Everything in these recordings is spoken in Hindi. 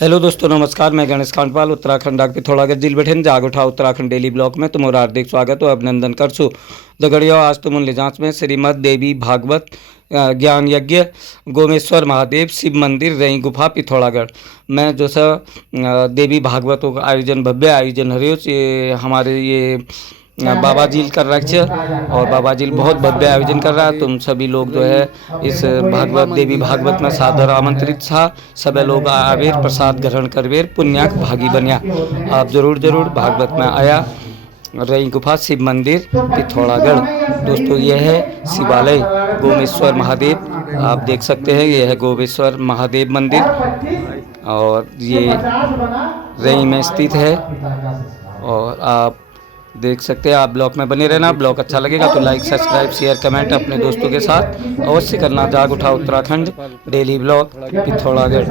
हेलो दोस्तों, नमस्कार। मैं गणेश खांडपाल उत्तराखंड डाक पिथौरागढ़ जिले बैठेन जाग उठा उत्तराखंड डेली ब्लॉग में तुम्हारा हार्दिक स्वागत और अभिनंदन करसु दगड़ियों। आज तुम मूल्य जांच में श्रीमद देवी भागवत ज्ञान यज्ञ गोमेश्वर महादेव शिव मंदिर रही गुफा पिथौरागढ़ में जो सा देवी भागवतों का आयोजन भव्य आयोजन हरियो ये हमारे ये बाबा जी कर रखे और बाबा जी बहुत भव्य आयोजन कर रहा है। तुम सभी लोग जो है इस भागवत देवी भागवत में सादर आमंत्रित था। सभी लोग आवेर प्रसाद ग्रहण करवेर पुण्याक भागी बनिया। आप जरूर भागवत में आया। रही गुफा शिव मंदिर पिथौरागढ़ दोस्तों, यह है शिवालय गोमेश्वर महादेव। आप देख सकते हैं यह है गोमेश्वर महादेव मंदिर और ये रही में स्थित है। और आप देख सकते हैं। आप ब्लॉग में बने रहना। ब्लॉग अच्छा लगेगा तो लाइक सब्सक्राइब शेयर कमेंट अपने दोस्तों के साथ अवश्य करना। जाग उठा उत्तराखंड डेली ब्लॉग पिथौरागढ़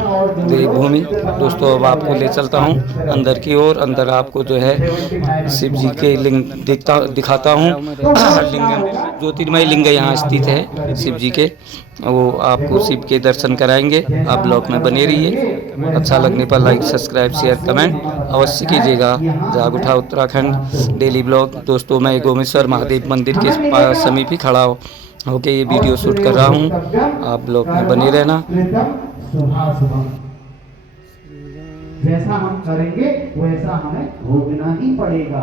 देवभूमि दोस्तों, अब आपको ले चलता हूँ अंदर की ओर। अंदर आपको जो है शिव जी के लिंग दिखाता हूँ। लिंग ज्योतिर्मय लिंग यहाँ स्थित है शिव जी के, वो आपको शिव के दर्शन कराएंगे। आप ब्लॉग में बने रहिए। अच्छा लगने पर लाइक सब्सक्राइब शेयर कमेंट अवश्य कीजिएगा। जाग उठा उत्तराखंड डेली ब्लॉग दोस्तों, मैं गोमेश्वर महादेव मंदिर के समीप ही खड़ा होके ये वीडियो शूट कर रहा हूँ। आप ब्लॉग में बने रहना। जैसा हम करेंगे वैसा हमें भोगना ही पड़ेगा।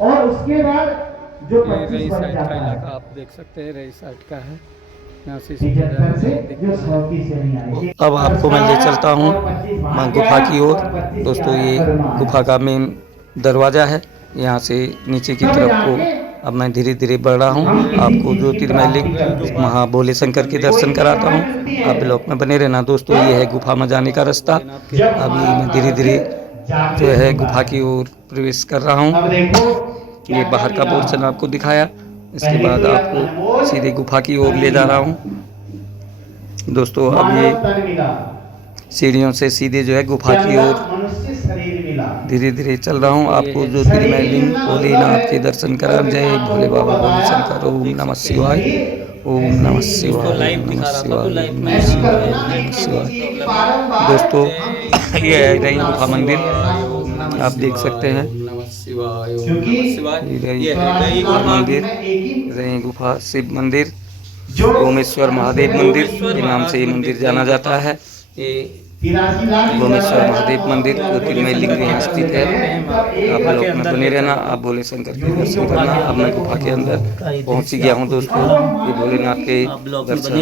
और उसके बाद जो 25 बन जाता है, आप देख सकते हैं रही साइड का है। यहाँ से जो 100 की श्रेणी आएगी। अब आपको मैं ले चलता हूँ गुफा की ओर दोस्तों। ये गुफा का मेन दरवाज़ा है। यहाँ से नीचे की तरफ को अब मैं धीरे धीरे बढ़ रहा हूँ। आपको ज्योतिर्मय लिंग महाभोले शंकर के दर्शन कराता हूँ। आप ब्लॉक में बने रहना दोस्तों। ये है गुफा में जाने का रास्ता। अभी मैं धीरे धीरे जो है गुफा की ओर प्रवेश कर रहा हूँ। ये बाहर का पोर्शन आपको दिखाया, इसके बाद आपको सीधे गुफा की ओर ले जा रहा हूँ दोस्तों। अब ये सीढ़ियों से सीधे जो है गुफा की ओर धीरे धीरे चल रहा हूँ। आपको ज्योतिर्मय लिंग भोलेनाथ के दर्शन करा। जय भोले बाबा भोले शंकर। ओम नमः शिवाय ओम नमः शिवाय ओम नमः शिवाय ओम नमः शिवाय ओम नमः शिवाय दोस्तों। ये है रही गुफा मंदिर, आप देख सकते हैं। मंदिर रही गुफा शिव मंदिर गोमेश्वर महादेव मंदिर के नाम से ये मंदिर जाना जाता है। गोमेश्वर महादेव मंदिर ज्योतिर्मय लिंग यहाँ स्थित है। आप लोग में बने रहना। आप भोले शंकर के दर्शन करना। अब मैं गुफा के अंदर पहुँच गया हूँ दोस्तों। ये भोलेनाथ के दर्शन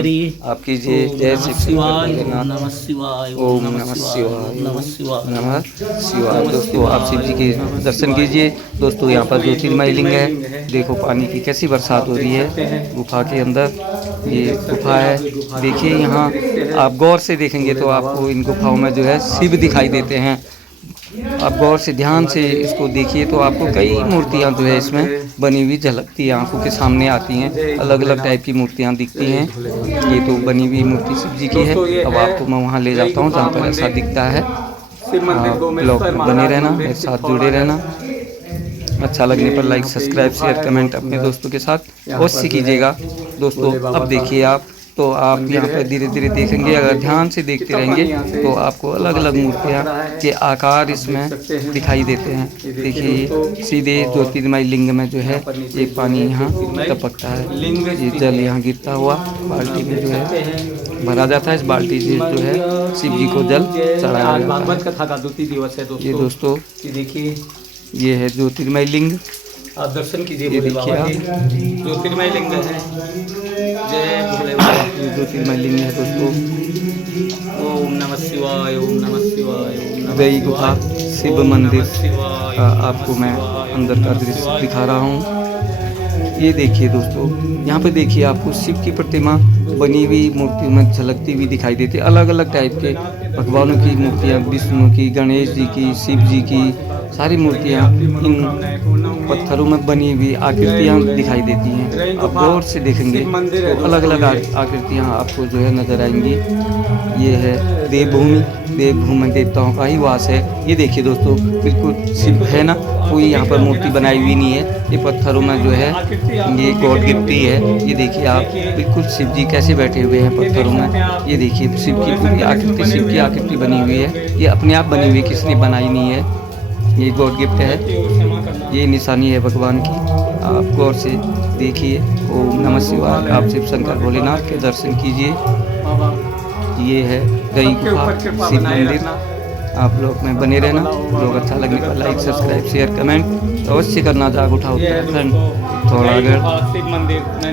आप कीजिए। जय शिव भोलेनाथ। ओम नमः शिवाय नमः शिवाय दोस्तों। आप शिव जी के दर्शन कीजिए दोस्तों। यहाँ पर ज्योतिर्मय लिंग है। देखो पानी की कैसी बरसात हो रही है गुफा के अंदर। ये गुफा है, देखिए यहाँ आप गौर से देखेंगे तो आपको इन गुफाओं में जो है शिव दिखाई देते हैं। आप गौर से ध्यान से इसको देखिए तो आपको कई मूर्तियाँ जो है इसमें बनी हुई झलकती है, आंखों के सामने आती हैं। अलग अलग टाइप की मूर्तियाँ दिखती हैं। ये तो बनी हुई मूर्ति शिव जी की है। अब आपको मैं वहाँ ले जाता हूँ जहाँ पर ऐसा दिखता है। ब्लॉग में बने रहना, मेरे साथ जुड़े रहना। अच्छा लगने पर लाइक सब्सक्राइब शेयर कमेंट अपने दोस्तों के साथ अवश्य कीजिएगा दोस्तों। अब देखिए आप तो आप यहाँ पर धीरे धीरे देखेंगे, अगर ध्यान से देखते रहेंगे तो आपको अलग अलग मूर्तियाँ के आकार इसमें दिखाई देते हैं। देखिए सीधे ज्योतिर्मय लिंग में जो है ये पानी यहाँ टपकता है। ये जल यहाँ गिरता हुआ बाल्टी में जो है भरा जाता है। इस बाल्टी से जो है शिव जी को जल चढ़ाया जाता है। ये दोस्तों देखिए ये है ज्योतिर्मय लिंग। आप दर्शन कीजिए। ये देखिए आप ज्योतिर्मय लिंग है। जय भोले बाबा। ये ज्योतिर्मय लिंग है दोस्तों। ओम नमः शिवाय ओम नमः शिवाय। रही गुफा शिव मंदिर का आपको मैं अंदर का दृश्य दिखा रहा हूँ। ये देखिए दोस्तों, यहाँ पे देखिए आपको शिव की प्रतिमा बनी हुई मूर्तियों में झलकती हुई दिखाई देती है। अलग अलग टाइप के भगवानों की मूर्तियाँ, विष्णु की, गणेश जी की, शिव जी की, सारी मूर्तियाँ इन पत्थरों में बनी हुई आकृतियाँ दिखाई देती हैं। आप गौर से देखेंगे तो अलग अलग आकृतियाँ आपको जो है नजर आएंगी। ये है देवभूमि, देवभूमि में देवताओं का ही वास है। ये देखिए दोस्तों बिल्कुल शिव है ना, कोई यहाँ पर मूर्ति बनाई हुई नहीं है। ये पत्थरों में जो है ये गॉड गिफ्ट ही है। ये देखिए आप, बिल्कुल शिव जी कैसे बैठे हुए हैं पत्थरों में। ये देखिए शिव की पूरी आकृति, शिव की आकृति बनी हुई है। ये अपने आप बनी हुई, किसी ने बनाई नहीं है। ये गॉड गिफ्ट है, ये निशानी है भगवान की। आप गौर से देखिए। ओम नमः शिवाय। आप शिव शंकर भोलेनाथ के दर्शन कीजिए। ये है गई गुफा शिव मंदिर। आप लोग में बने रहना। लोग अच्छा लगने पर लाइक, सब्सक्राइब, शेयर, कमेंट अवश्य करना। जाग उठा उत्तराखंड थोड़ागढ़।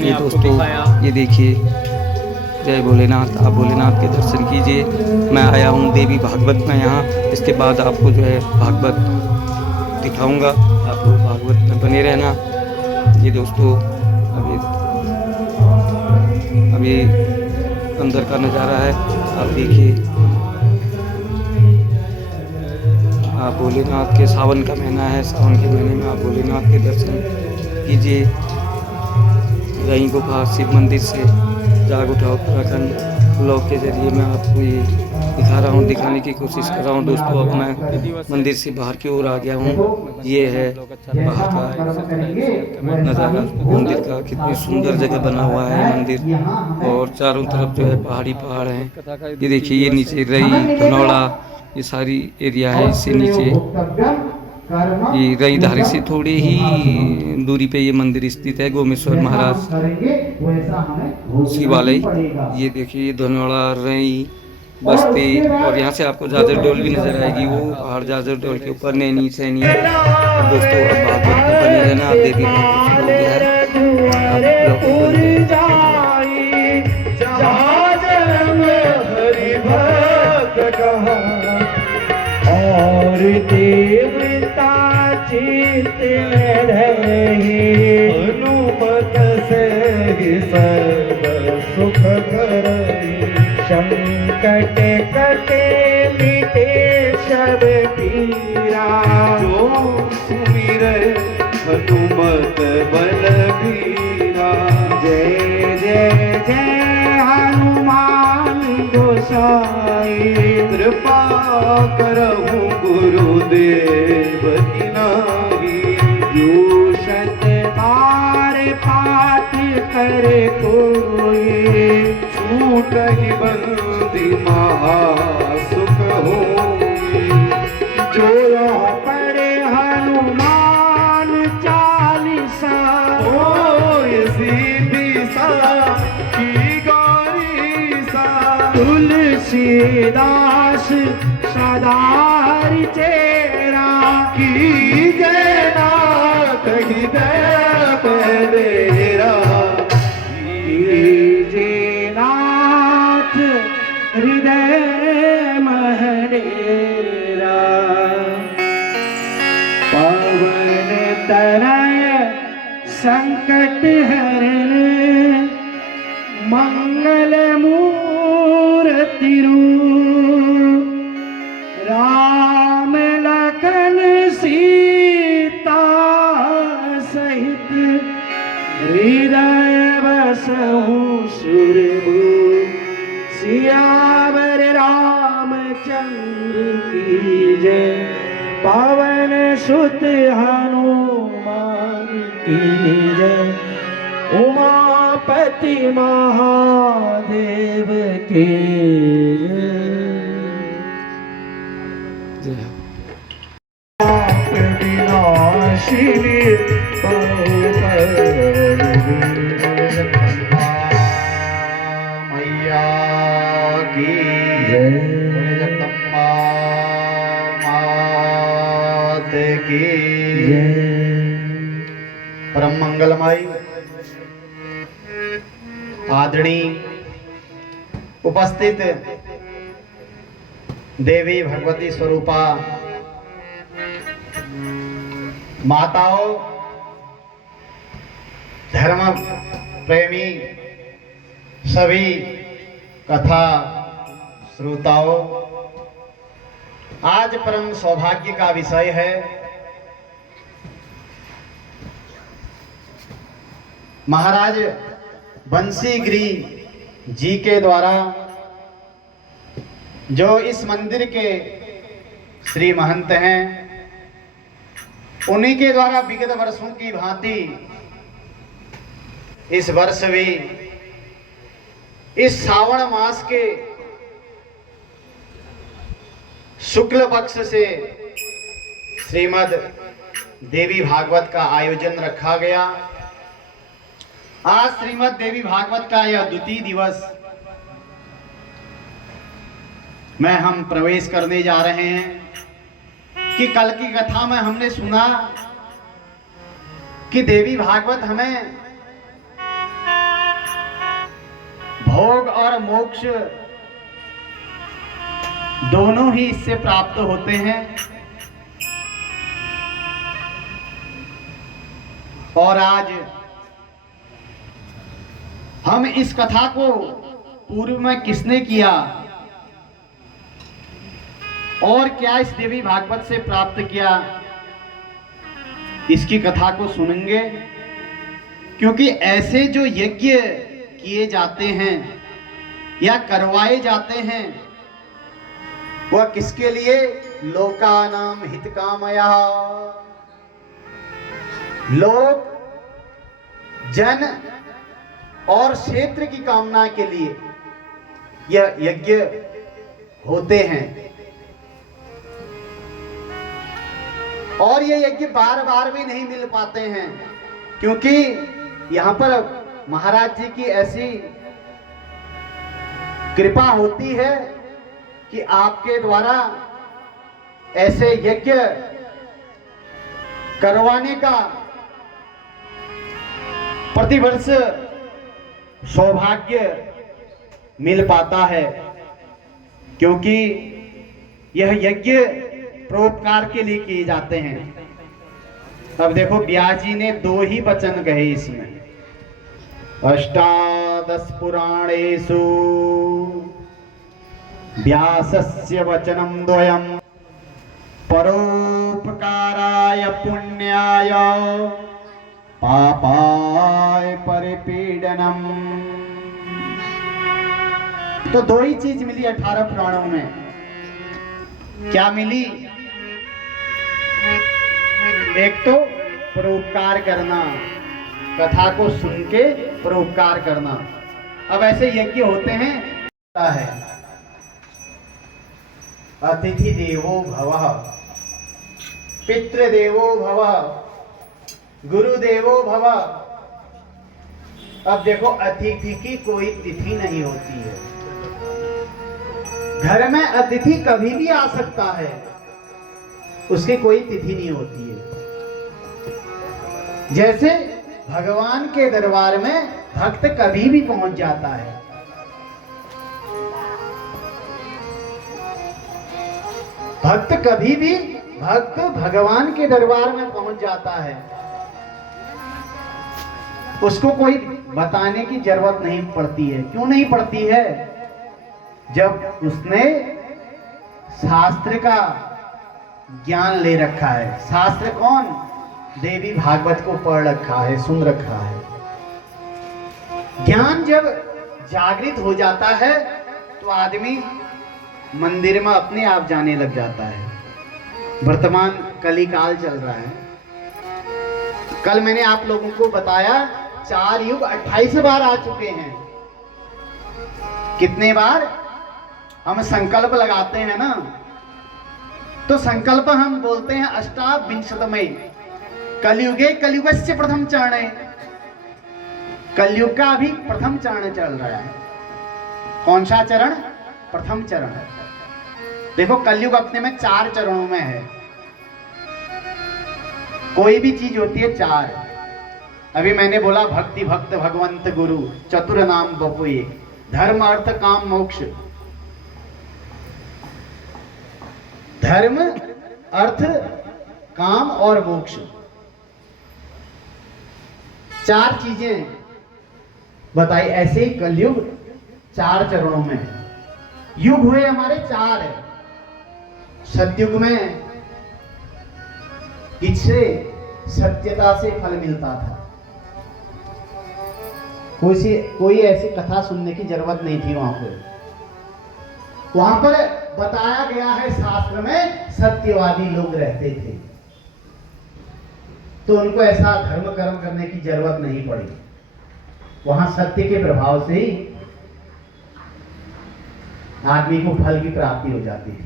ये दोस्तों ये देखिए, जय भोलेनाथ। आप भोलेनाथ के दर्शन कीजिए। मैं आया हूँ देवी भागवत में यहाँ। इसके बाद आपको जो है भागवत दिखाऊंगा। आप लोग भागवत में बने रहना। ये दोस्तों अभी अंदर का नज़ारा है, आप देखिए। आप भोलेनाथ के, सावन का महीना है, सावन के महीने में आप भोलेनाथ के दर्शन कीजिए। रही गुफा शिव मंदिर से जाग उठा उत्तराखंड ब्लॉग के जरिए मैं आपको ये दिखा रहा हूँ, दिखाने की कोशिश कर रहा हूँ। दोस्तों अब मैं मंदिर से बाहर की ओर आ गया हूँ। ये है बाहर का नज़ारा मंदिर का। कितनी सुंदर जगह बना हुआ है मंदिर, और चारों तरफ जो है पहाड़ी पहाड़ हैं। ये देखिए, ये नीचे रई, धनौड़ा, ये सारी एरिया है। इससे नीचे ये रई धारी से थोड़ी ही दूरी पे ये मंदिर स्थित है, गोमेश्वर महाराज शिवालय। ये देखिए धनौड़ा, रई, बस्ती, और यहाँ से आपको जाजर डोल भी नजर आएगी। वो पहाड़ जाजर डोल के ऊपर नैनी सैनी। दोस्तों अब भागवत में बने रहना। आप देवी भागवत शुरू हो गया है। और देवता चित रहे, हनुमत से सर्व सुख करई। संकट कटे मिटे सब पीरा, जो सुमिरै हनुमत बलबीरा। जय जय जय हनुमान गोसाई, कृपा करहु गुरुदेव की नाई। जो शत बार पाठ करे कोई, छूटहि बंदी महा सुख होई। जो पढ़े हनुमान चालीसा, होय सीधी सा की गौरीसा। तुलसीदास सदा चेरा, की जय नाथ हृदय मेरा। कीजे नाथ हृदय महडेरा। पवन तनय संकट हरण, मंगल मूर्ति रूप। राम लखन सीता सहित, हृदय बसहु सुरभूप। सियावर रामचंद्र की जय, पवन सुत हनुमान की जय। उमापति महादेव की जय। विनाशिनी मैया की जय। जगदम्बा मात की जय। परम मंगलमय आदरणीय उपस्थित देवी भगवती स्वरूपा माताओं, धर्म प्रेमी सभी कथा श्रोताओं, आज परम सौभाग्य का विषय है महाराज बंसीगिरी जी के द्वारा जो इस मंदिर के श्री महंत हैं, उन्हीं के द्वारा विगत वर्षों की भांति इस वर्ष भी इस श्रावण मास के शुक्ल पक्ष से श्रीमद् देवी भागवत का आयोजन रखा गया। आज श्रीमद् देवी भागवत का यह द्वितीय दिवस में हम प्रवेश करने जा रहे हैं कि कल की कथा में हमने सुना कि देवी भागवत हमें भोग और मोक्ष दोनों ही इससे प्राप्त होते हैं। और आज हम इस कथा को पूर्व में किसने किया और क्या इस देवी भागवत से प्राप्त किया, इसकी कथा को सुनेंगे। क्योंकि ऐसे जो यज्ञ किए जाते हैं या करवाए जाते हैं वह किसके लिए? लोकानाम हितकामया, लोक जन और क्षेत्र की कामना के लिए यह यज्ञ होते हैं। और ये यज्ञ बार बार भी नहीं मिल पाते हैं, क्योंकि यहां पर महाराज जी की ऐसी कृपा होती है कि आपके द्वारा ऐसे यज्ञ करवाने का प्रतिवर्ष सौभाग्य मिल पाता है, क्योंकि यह यज्ञ परोपकार के लिए किए जाते हैं। अब देखो व्यास जी ने 2 ही वचन कहे इसमें, अष्टादश पुराणेषु व्यासस्य वचनं द्वयम् परोपकाराय पुण्याय पापाय परिपीडनम्। तो 2 ही चीज मिली 18 पुराणों में। क्या मिली? एक तो परोपकार करना, कथा को सुन के परोपकार करना। अब ऐसे यज्ञ होते हैं है अतिथि देवो भवः, पितृदेवो भवः, गुरुदेवो भवः। अब देखो अतिथि की कोई तिथि नहीं होती है। घर में अतिथि कभी भी आ सकता है, उसकी कोई तिथि नहीं होती है। जैसे भगवान के दरबार में भक्त कभी भी पहुंच जाता है। भक्त कभी भी भक्त भगवान के दरबार में पहुंच जाता है, उसको कोई बताने की जरूरत नहीं पड़ती है। क्यों नहीं पड़ती है? जब उसने शास्त्र का ज्ञान ले रखा है। शास्त्र कौन? देवी भागवत को पढ़ रखा है, सुन रखा है। ज्ञान जब जागृत हो जाता है तो आदमी मंदिर में अपने आप जाने लग जाता है। वर्तमान कलिकाल चल रहा है। कल मैंने आप लोगों को बताया 4 युग 28 बार आ चुके हैं। कितने बार? हम संकल्प लगाते हैं ना, तो संकल्प हम बोलते हैं अष्टाविंशतमय कलयुगे कलयुगस्य प्रथम चरण। कलयुग का अभी प्रथम चरण चल रहा है। कौन सा चरण? प्रथम चरण। देखो कलयुग अपने में 4 चरणों में है। कोई भी चीज होती है 4। अभी मैंने बोला भक्ति भक्त भगवंत गुरु चतुर नाम बपुए, धर्म अर्थ काम मोक्ष। धर्म अर्थ काम और मोक्ष, 4 चीजें बताई। ऐसे ही कलयुग 4 चरणों में। युग हुए हमारे 4 है। सतयुग में किससे? सत्यता से फल मिलता था। कोई ऐसी कथा सुनने की जरूरत नहीं थी वहां पर। वहां पर बताया गया है शास्त्र में सत्यवादी लोग रहते थे। तो उनको ऐसा धर्म कर्म करने की जरूरत नहीं पड़ी। वहां सत्य के प्रभाव से ही आदमी को फल की प्राप्ति हो जाती थी।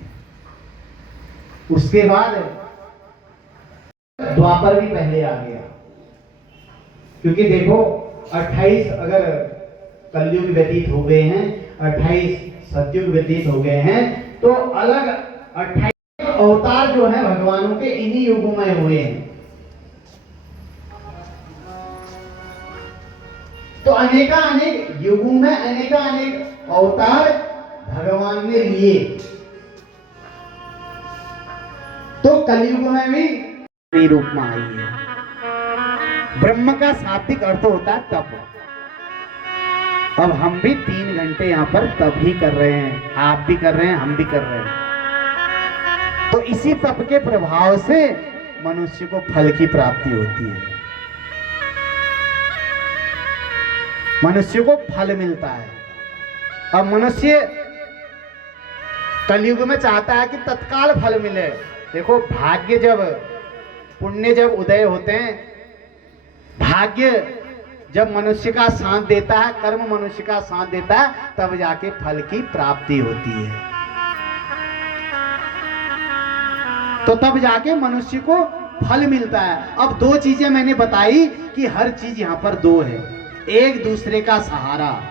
उसके बाद द्वापर भी पहले आ गया, क्योंकि देखो 28 अगर कलयुग व्यतीत हो गए हैं, 28 सतयुग व्यतीत हो गए हैं, तो अलग 28 अवतार जो है भगवानों के इन्हीं युगों में हुए हैं। तो अनेक युगों में अनेक अवतार भगवान ने लिए। तो कलयुग में भी रूप में आई है। ब्रह्म का शाब्दिक अर्थ होता है तप। अब हम भी 3 घंटे यहाँ पर तप ही कर रहे हैं, आप भी कर रहे हैं, हम भी कर रहे हैं। तो इसी तप के प्रभाव से मनुष्य को फल की प्राप्ति होती है, मनुष्य को फल मिलता है। अब मनुष्य कलयुग में चाहता है कि तत्काल फल मिले। देखो भाग्य जब पुण्य जब उदय होते हैं, भाग्य जब मनुष्य का साथ देता है, कर्म मनुष्य का साथ देता है, तब जाके फल की प्राप्ति होती है। तो तब जाके मनुष्य को फल मिलता है। अब 2 चीजें मैंने बताई कि हर चीज यहां पर 2 है, एक दूसरे का सहारा,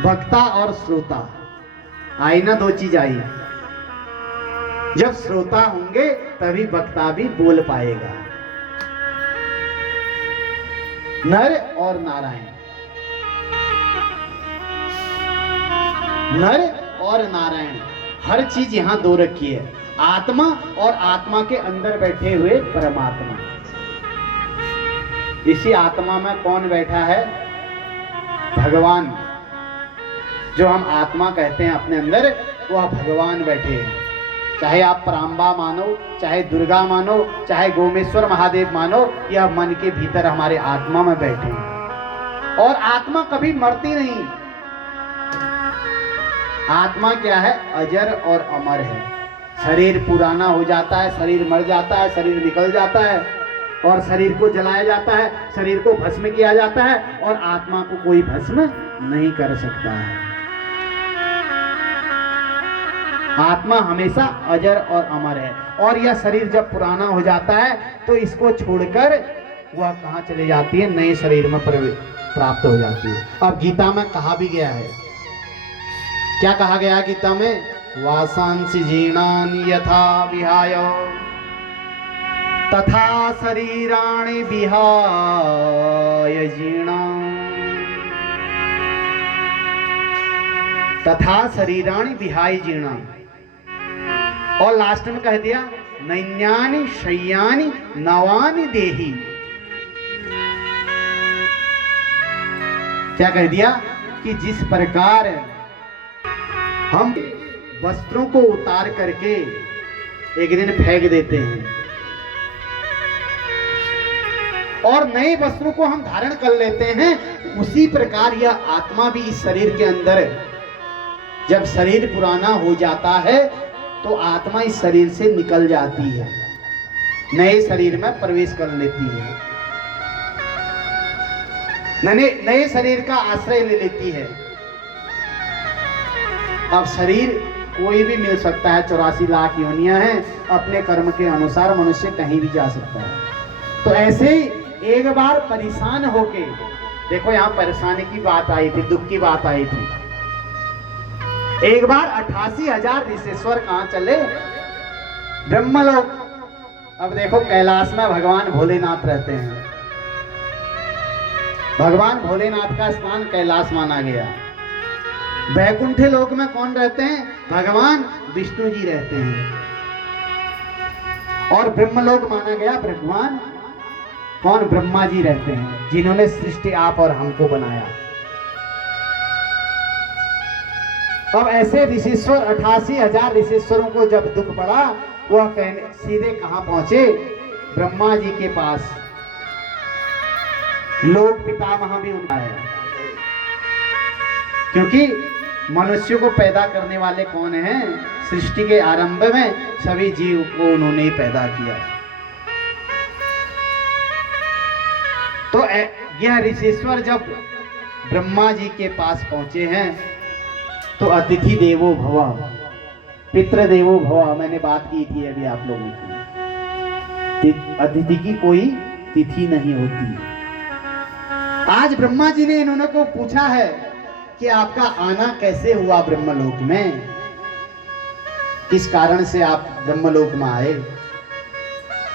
वक्ता और श्रोता। आई ना 2 चीज आई। जब श्रोता होंगे तभी वक्ता भी बोल पाएगा। नर और नारायण, नर और नारायण, हर चीज यहां 2 रखी है, आत्मा और आत्मा के अंदर बैठे हुए परमात्मा। इसी आत्मा में कौन बैठा है? भगवान। जो हम आत्मा कहते हैं अपने अंदर, वह भगवान बैठे हैं। चाहे आप पराम्बा मानो, चाहे दुर्गा मानो, चाहे गोमेश्वर महादेव मानो, यह मन के भीतर हमारे आत्मा में बैठे हैं। और आत्मा कभी मरती नहीं। आत्मा क्या है? अजर और अमर है। शरीर पुराना हो जाता है, शरीर मर जाता है, शरीर निकल जाता है, और शरीर को जलाया जाता है, शरीर को भस्म किया जाता है, और आत्मा को कोई भस्म नहीं कर सकता है। आत्मा हमेशा अजर और अमर है। और यह शरीर जब पुराना हो जाता है तो इसको छोड़कर वह कहाँ चले जाती है? नए शरीर में प्राप्त हो जाती है। अब गीता में कहा भी गया है, क्या कहा गया गीता में? वासांसि जीर्णानि यथा विहाय तथा शरीराणि विहाय जीर्णानि, तथा शरीराणि विहाय जीर्णानि। और लास्ट में कह दिया नैन्यानि शय्यानि नवानि देहि। क्या कह दिया? कि जिस प्रकार हम वस्त्रों को उतार करके एक दिन फेंक देते हैं और नए वस्त्रों को हम धारण कर लेते हैं, उसी प्रकार यह आत्मा भी इस शरीर के अंदर, जब शरीर पुराना हो जाता है तो आत्मा इस शरीर से निकल जाती है, नए शरीर में प्रवेश कर लेती है, नए शरीर का आश्रय ले लेती है। अब शरीर कोई भी मिल सकता है, 84 लाख योनियां हैं, अपने कर्म के अनुसार मनुष्य कहीं भी जा सकता है। तो ऐसे ही एक बार परेशान होके, देखो यहां परेशानी की बात आई थी, दुख की बात आई थी। एक बार 88,000 ऋषिश्वर कहां चले? ब्रह्मलोक। अब देखो कैलाश में भगवान भोलेनाथ रहते हैं। भगवान भोलेनाथ का स्थान कैलाश माना गया। वैकुंठ लोक में कौन रहते हैं? भगवान विष्णु जी रहते हैं। और ब्रह्मलोक माना गया भगवान कौन? ब्रह्मा जी रहते हैं, जिन्होंने सृष्टि आप और हमको बनाया। अब ऐसे ऋषिश्वर 88,000 ऋषिश्वरों को जब दुख पड़ा, वह कहने सीधे कहां पहुंचे? ब्रह्मा जी के पास। लोक पितामह भी उनका है, क्योंकि मनुष्य को पैदा करने वाले कौन हैं? सृष्टि के आरंभ में सभी जीव को उन्होंने ही पैदा किया। तो यह ऋषेश्वर जब ब्रह्मा जी के पास पहुंचे हैं तो अतिथि देवो भव, पितृ देवो भव, मैंने बात की थी अभी आप लोगों को, अतिथि की कोई तिथि नहीं होती। आज ब्रह्मा जी ने इन्होंने को पूछा है कि आपका आना कैसे हुआ ब्रह्मलोक में, किस कारण से आप ब्रह्मलोक में आए।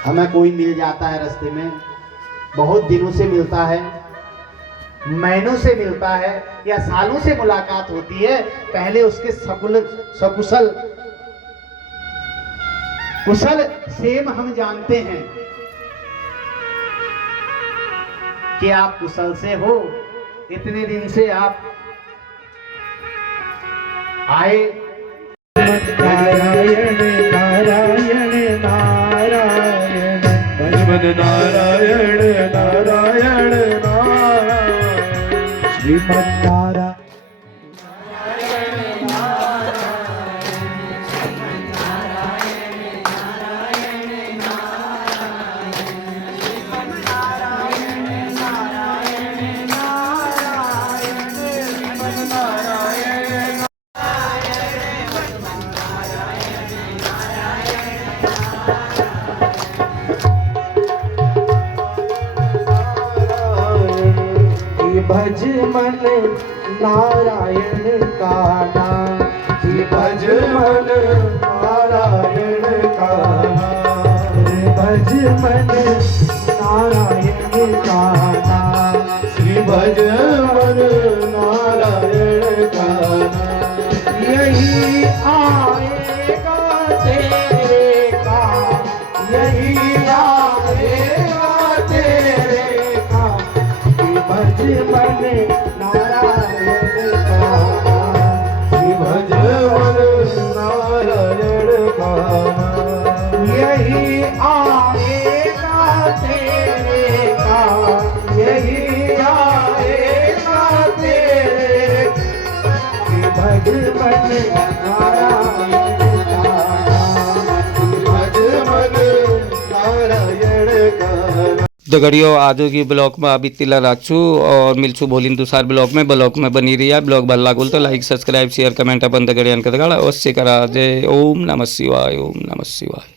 हमें कोई मिल जाता है रास्ते में, बहुत दिनों से मिलता है, महीनों से मिलता है या सालों से मुलाकात होती है, पहले उसके कुशल सेम हम जानते हैं कि आप कुशल से हो, इतने दिन से आप आए। नारायण नारायण नारायण श्रीमद् नारायण नारायण नारायण श्रीमद् नारायण। भज मन नारायण का नाम, भज मन नारायण का नाम, भज मन नारायण का नाम, श्री भज मन नारायण का नाम। यही आएगा तेरे काम, यही आएगा तेरे काम, भज मन नारायण का नाम, भज मन नारायण का नाम। यही आएगा तेरे काम, यही आएगा तेरे, भज मन नारायण का नाम, भज मन नारायण का नाम। दगड़ियों आज की ब्लॉग में अभी तिला राखू और मिलछू भोलिन तुषार ब्लॉग में बनी रही है। ब्लॉग भल लागुल तो लाइक सब्सक्राइब शेयर कमेंट अपन दगड़ियान कर अवश्य करा। जय ओम नमः शिवाय, ओम नमः शिवाय।